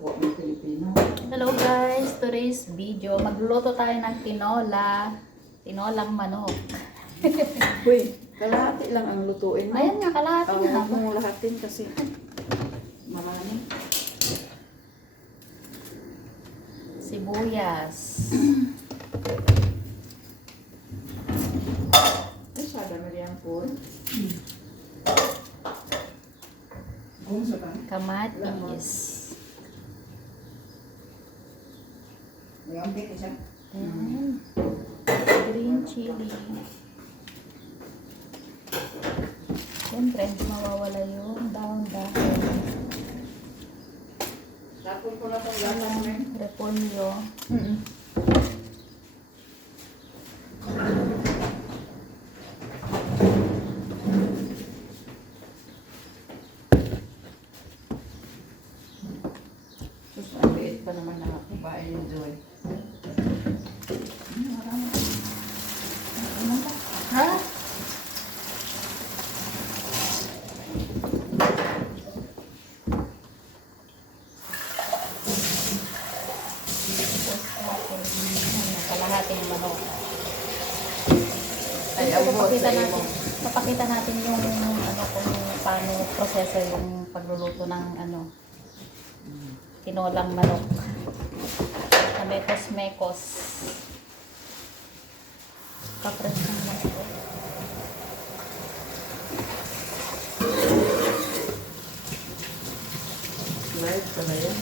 Kapwa ng Pilipino. Hello guys, today's video, magluluto tayo ng tinola. Tinolang manok. Uy, kalahati lang ang lutuin mo. Ayan nga, kalahati na. Huwag mo lahatin kasi marami. Sibuyas. Ay, sada Mariam po. Kamatis. Ayan. Green chili. Siyempre, hindi mawawala yung dahon-dahon. Tapos ko na itong gata mo rin. Repolyo. Sus, ang liit pa naman na babae ni Joy. Marami. Ha? Kalahating manok. Ay, abot sa imo. Papakita natin yung ano kung paano proseso yung pagluluto ng ano tinolang manok. Mekos-mekos. Kapres ng manok. Live pala yan.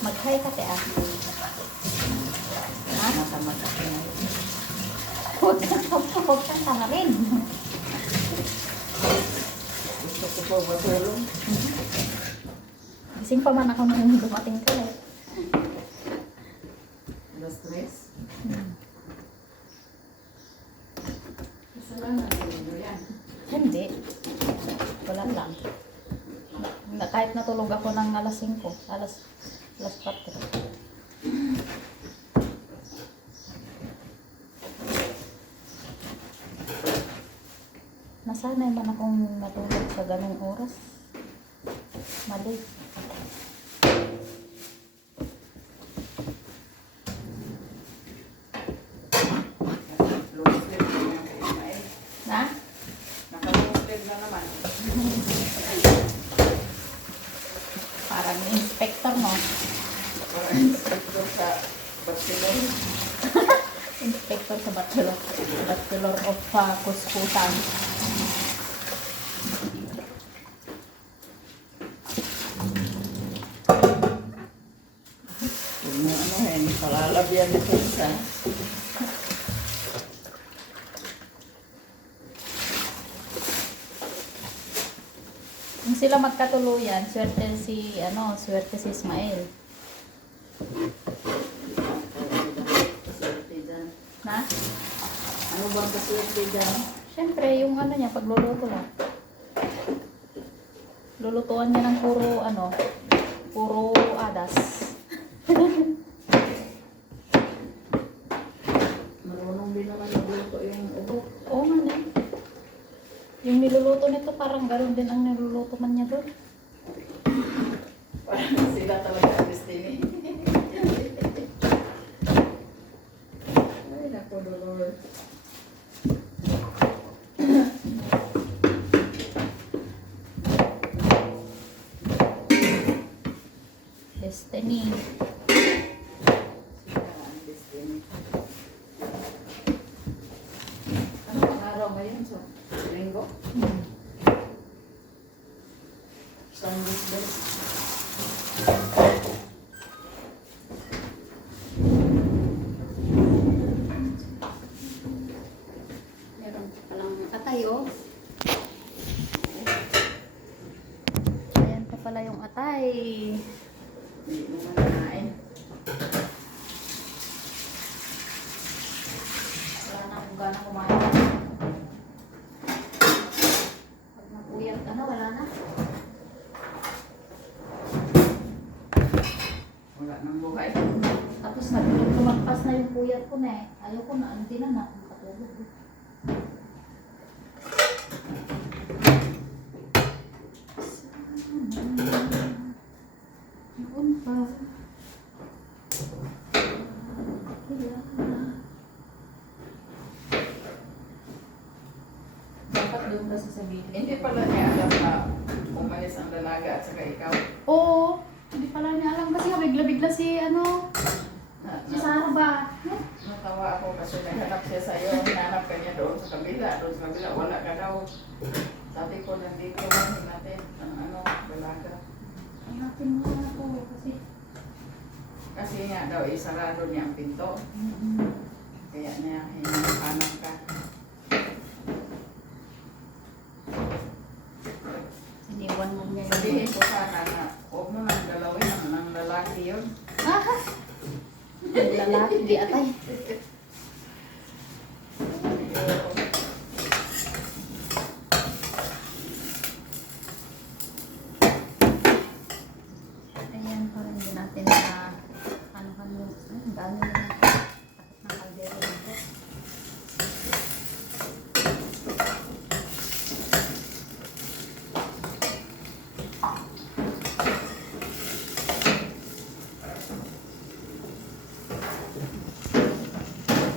Mag-hi ka, te, ah. Ha? Natamad ako na. Huwag kang tangarin. Gusto ko po matulong. Gising pa man ako nung dumating ka, eh. Alas 3. Kasalanan mo yan. Hindi. Wala lang. Kahit natulog ako ng alas 5, alas 4. Nasanay man akong matulog sa ganung oras. Mali. Long sleeve na yan kay Ismael. Na? Naka-long sleeve na naman. Parang inspector, no? Para inspector sa Barcelona. Inspector sa Bachelor of Kuskutan. Huwag mo anuhin, palalabyan ito isa. Kung sila magkatuluyan, swerte si Ismael. Kaswerte dyan. Na? Ano bang kaswerte dyan? Siyempre, yung ano niya, pagluluto lang. Lulutuan niya ng puro adas. Marunong din naman nagluto yung ubo. Oo man eh. Yung niluluto nito, parang gano'n din ang niluluto man niya doon. Parang sila talaga ang destiny. Ay, naku, Lord. Destiny. Sila ang destiny. Anong araw ngayon sa linggo? Sunday's best. Meron palang atay, oh. Ayan pa pala yung atay. Hindi mo mananain. Wala na akong gana kumain. Pag nag-uyat, wala na. Wala nang buhay. Tapos nagtumagpas na yung puyat ko na eh. Ayaw ko na, hindi na makatulog. Noon pa. Dapat doon kasi sabihin. Hindi pala niya alam na umalis ang dalaga at saka ikaw. Oo, hindi pala niya alam kasi bigla-bigla si ano, si Sarah ba? Natawa ako kasi naghanap siya sa'yo. Hinanap ka niya doon sa kabila. Doon sa kabila, wala ka daw. Sabi ko, nandito natin natin ang dalaga. Hanapin mo na ako kasi. Kasi nga daw, isarado niya ang pinto. Kaya niya hinahanap ka. Iniwan mo niya Sabihin ko sana na huwag mo nang galawin ng lalaki yun. Ang lalaki, di atay. Ayan, parang hindi natin na ano kami yung ang dami na takot ng kaldero nito.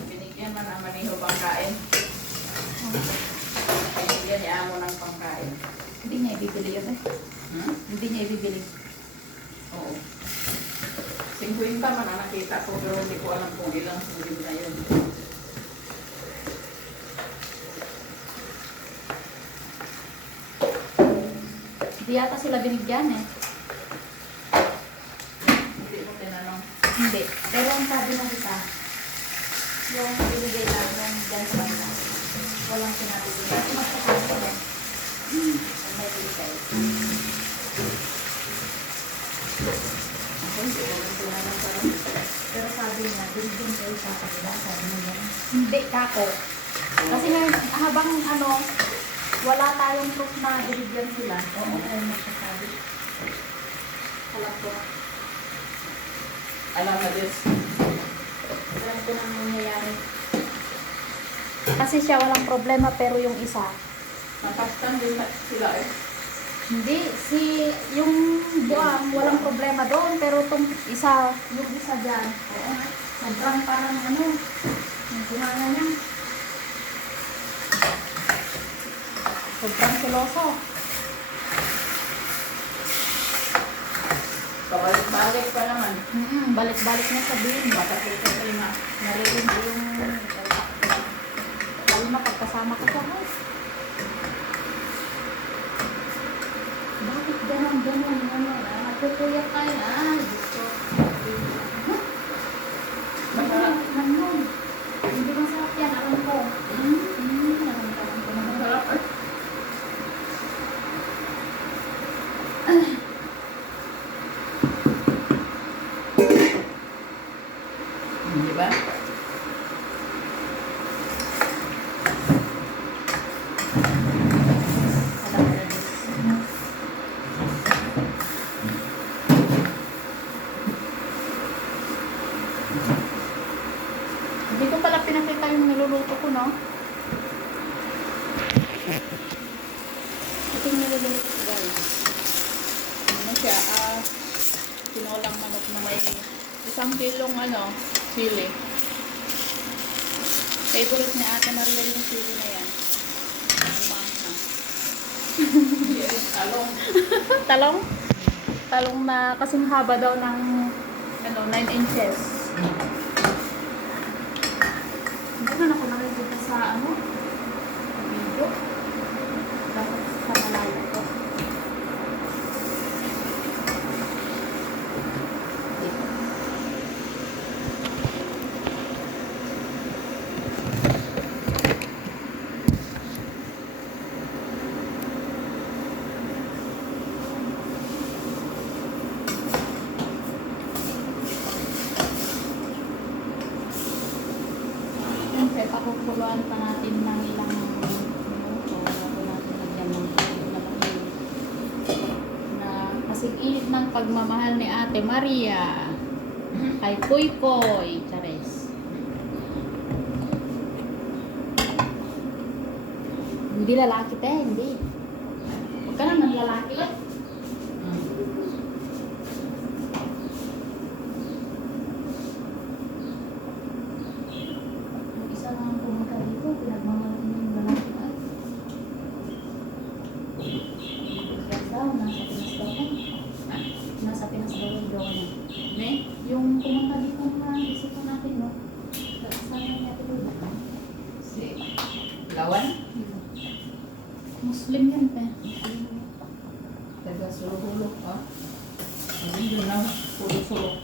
Binigyan man ang maniho pangkain. Binigyan niya amo ng pangkain. Hindi niya ibibili yun eh. Hmm? Hindi niya ibibili. Oo. 50 man ang nakita ko pero hindi ko alam kung ilang sulit na yun. Hindi yata sila binigyan eh. Hindi mo tinanong. Hindi. Pero ang sabi na kita, yung binigay lang yung dyan sa kanila. Walang sinabi din. Kasi magsasabi ko eh. Ang may binigay. Ako hindi ko rin tinanong parang. Pero sabi niya, binigyan kayo sa kanila. Sabi niya, hindi kako. Kasi ngayon, habang ano, wala tayong proof na binigyan sila. Oo, ayaw magsasabi. Alam ko na. Alam na this. Alam ko na ang nangyayari. Kasi siya walang problema pero yung isa, Napastan din sila eh. hindi, yung buwang walang problema doon pero itong isa, yung isa dyan, oo, sobrang parang ano, yung buhanga niya. Sobrang seloso. Pabalik-balik pa naman. Balik-balik na sabihin, bakit ito kayo na naririnig yung lalo na pagkasama ko siya, ay. Bakit ganon, ano, nagpupuyat tayo, ay, gusto. Ano, hindi masarap yan, alam ko. Alam ko naman. Sarap eh. Di ba? Alam ko na this. Hindi ko pala pinakita yung niluluto ko, no? Ito yung niluluto ko, guys. Ano siya, tinolang manok na may 1 kilong sili. Favorite ni Ate Maria yung sili na yan. Umangha. Yes, talong. Talong? Talong na kasing haba daw ng 9 inches. Hindi man ako nakikita sa video. Dapat sa malayo ko. Dito. Siyempre, pakukuluan pa natin ng ilang minuto bago natin lagyan ng tubig na mainit. Na kasing init ng pagmamahal ni Ate Maria. Kay Koy Koy. Chares. Hindi lalaki te, hindi. Huwag ka naman lalaki. Yung isa lang ang pumunta dito, pinagmamalaki niya yung lalaki ay. Yan daw, nasa Pinas daw ka. Nasa Pinas daw yung daw niya. Ne? Yung pumunta dito na bisita natin, no? Sana niya ito doon. Si Lawan? Muslim yan, pe. Taga Suluhulo, ha? Hindi yun na, Suluhulo.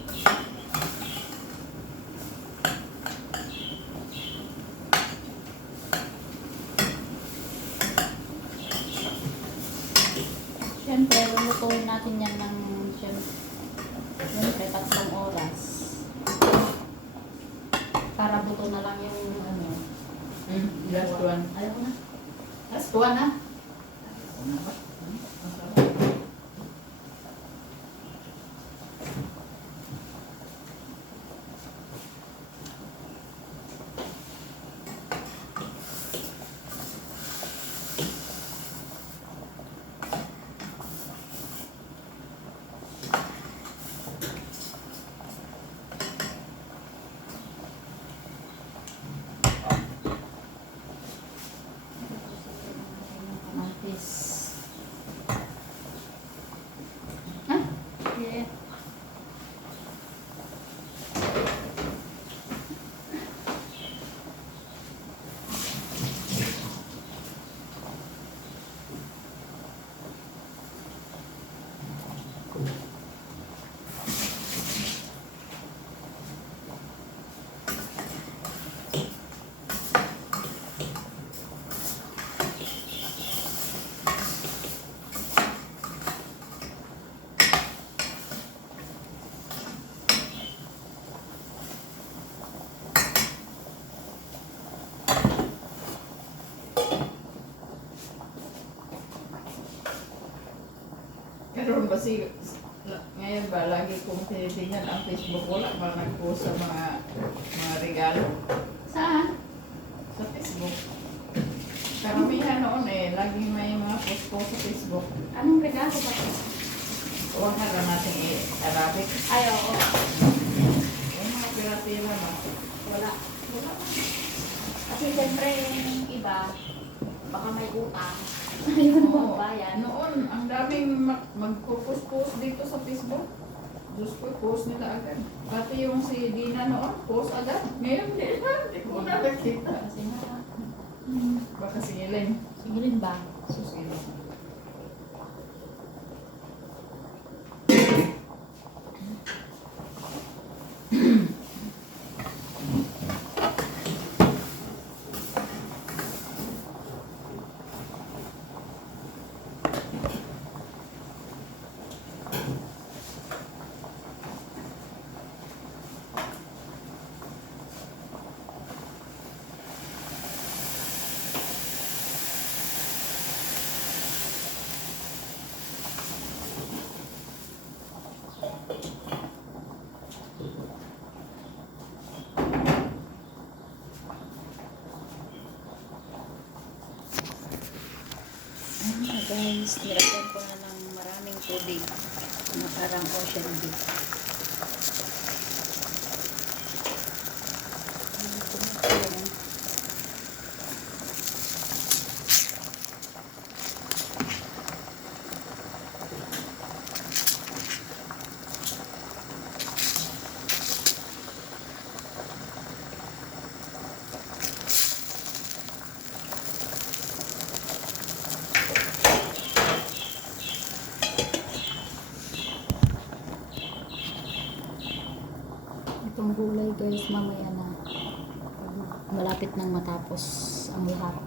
Siyempre, lulutuin natin yan ng siyempre, 3 oras. Para buto na lang yung ano. Last one. Ayaw ko na. Last one, ha? Ano ba? Kamatis. Ah? Yeah. Meron ba si... Ngayon ba, lagi kong tinitingnan ang Facebook, wala ba nag-post sa mga regalo Saan? sa Facebook? Karamihan noon laging may mga post sa Facebook. Anong regalo ba? Huwag na lang natin Arabic. Ay, oo. Yung mga pira-pira, no? Wala. Wala. Kasi siyempre yung iba, baka may utang. Ayun mo, bayan. Noon, ang daming magpo-post dito sa Facebook. Diyos ko, post nila agad. Pati yung si Dina noon, post agad. Ngayon, hindi ko na nakita. Kasi nga, Baka singilin. sige rin ba? Susilin. Guys, nilagyan ko na ng maraming tubig na parang ocean deep. Itong gulay guys, mamaya na malapit nang matapos ang lahat.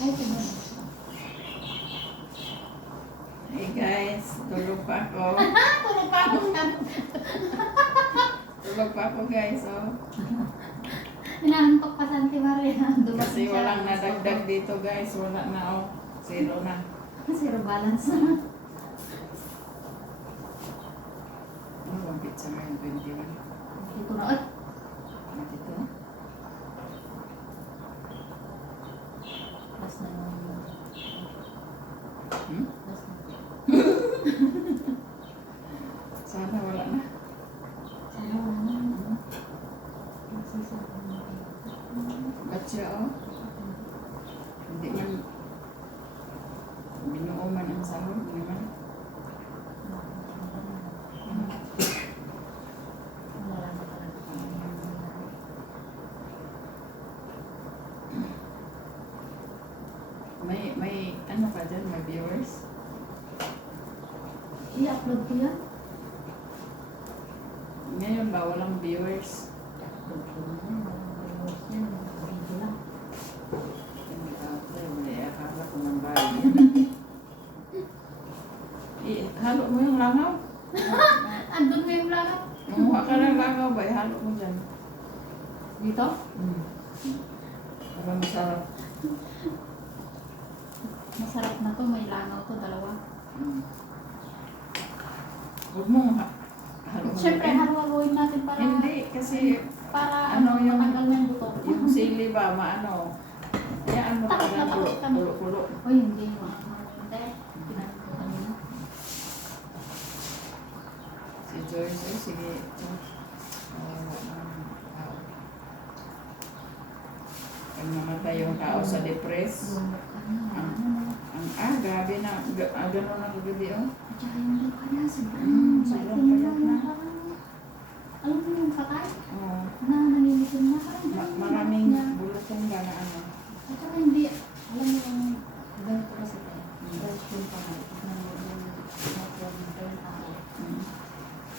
Okay na. Hey guys, tulog pa ako. Tulog pa ako na. Tulog pa ako guys, oh. Inaantok pa Santi Maria. Kasi walang nadagdag dito guys. Wala na, oh. Zero na. Zero balance. Ano ang pizza ngayon? 21. Dito na. Ay, Dito. last na naman yun. Hmm? Last na. Sana wala na. Sana wala na. Nagsasabi na. Ba't siya, oh? Hindi man binuo man ang sahod, hindi man. May ano ka dyan, may viewers? I-upload ko yan. Ngayon ba, walang viewers? I-upload ko yan. Video lang. Hindi after, may akala ko ng bahay. Halo mo yung langaw? Andun mo yung lahat. Kumuha ka ng langaw ba? Halo mo dyan. Dito? Para masarap. Masarap na to. May langaw to. Dalawa. Huwag mo halo mo. Siyempre, haluin natin para Hindi, kasi para ano yung- matanggal mo yung buto. yung sili ba, maano. Kaya ano Takot na ka takot ka na. pulo-pulo. Uy, hindi mo. Hindi. Pinag ko kanina. Si Joyce, eh, sige. Pag namatay yung tao sa depress, Lumok ka na. grabe na, gano'n na gabi, oh. At saka yung lupa niya, Mm, sobrang payat na. Alam mo yung patay? Oh, Na nangingitim na. Parang maraming niya. bulutong ba na ano. At saka hindi, alam mo yung ganito kasi tayo. Fresh yung patay. Natural yung tao. Mm.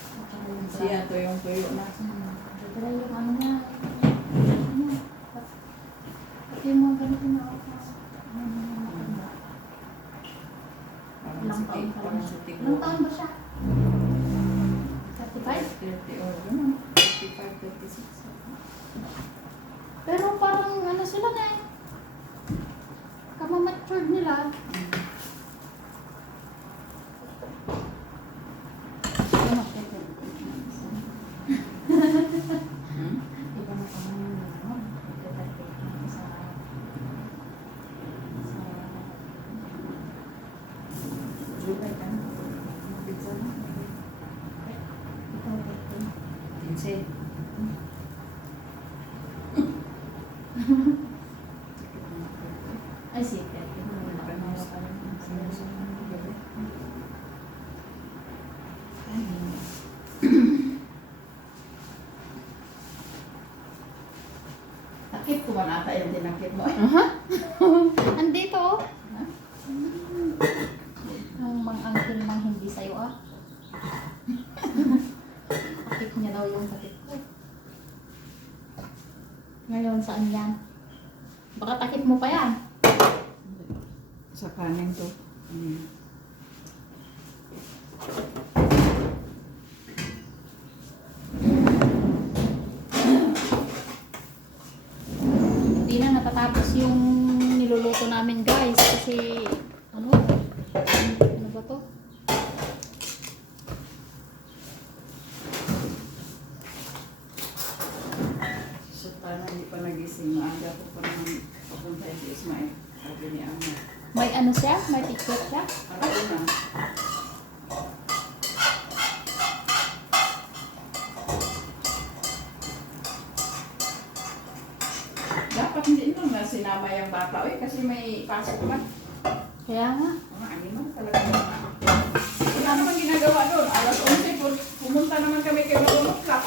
At saka yung Siya, tuyong-tuyo na. Dala yung ano niya. Ano? Pati yung mga ganito na ako. Parang Ilang sitik, taon pa parang lang. sitik. Ilang taon ba siya? 35? 30 or gano'n. 35, 36. Pero parang ano sila na eh. Kama-matured nila. Ano, Hmm? iba na kami ano, nagtatarget na sa July ka na. Pizza na. ikaw dating. Pinse. Ay, secret. Nakit ko man ata yung dinakit mo. Andito oh. Ang mga uncle mang hindi sa'yo ah. Takip niya daw yung takip ko. Ngayon, saan yan? Baka takip mo pa yan. Sa kanin to. Hindi na natatapos yung niluluto namin guys. Kasi, ano ba to? So, paano hindi pa nagising? Maaga ko pa naman papunta si Ismael. Sabi ni Ama. May ano siya? May ticket siya? Para una. Dapat hindi mo na sinama yung bata. Uy, kasi may pasok pa. Kaya nga. Animal talaga. Wala naman ginagawa doon. Alas 11, pumunta naman kami kay Marunok Club.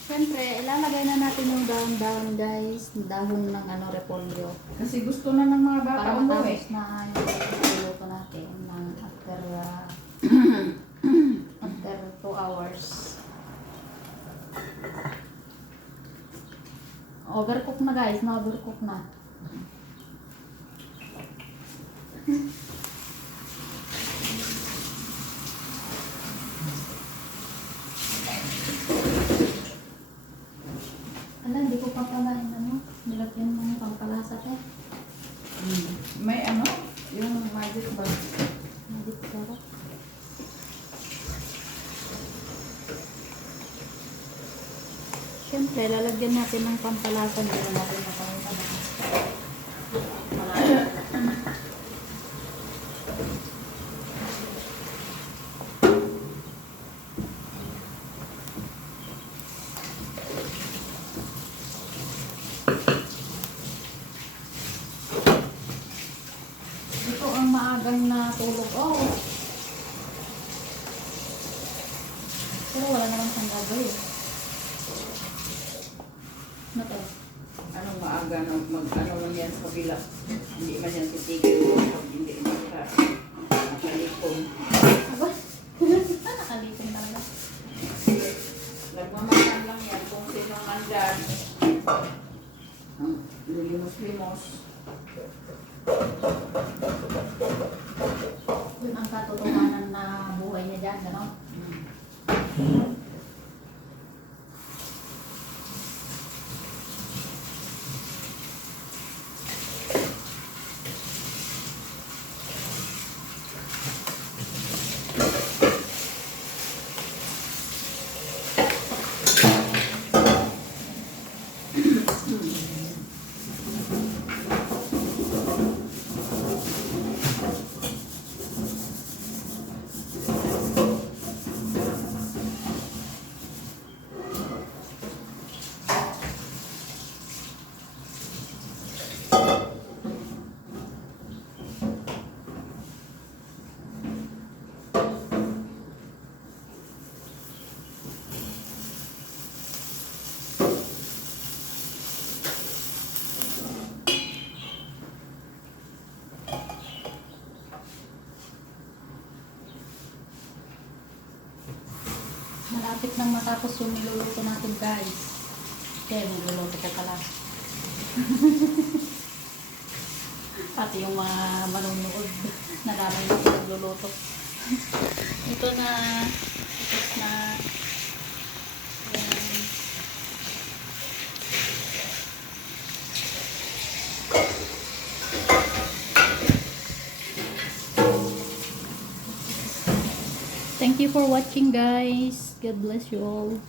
Siyempre, ilalagay na natin yung dahon-dahon guys. Dahon ng ano, repolyo. Kasi gusto na ng mga bata Para umuwi. matapos na yung niluluto natin ng after after 2 hours. Overcook na guys, na-overcook na. Ala, hindi ko pa pala ano, nilagyan mo ng pampalasa ko. May ano? Yung magic ba? Hindi ko sarap. Siyempre, lalagyan natin ng pampalasa. Hindi na natin pampalasa. Ito ang maagang natulog. Oh! Pero wala naman siyang gagawin. Ano to? Anong maaga na mag-ano lang yan sa kabila? Hindi man yan titigil pag hindi ka nakalikom. Aba? Nakalitin talaga. Nagmamakan lang yan kung sino nandyan. Ang limos-limos. Yun ang katotohanan na buhay niya dyan, gano'n? Malapit nang matapos yung niluluto natin, guys. Kaya niluluto ko pala. Pati yung mga manunood nalaman na nagluluto. Ito na. Tapos na. Yan. Thank you for watching, guys. God bless you all.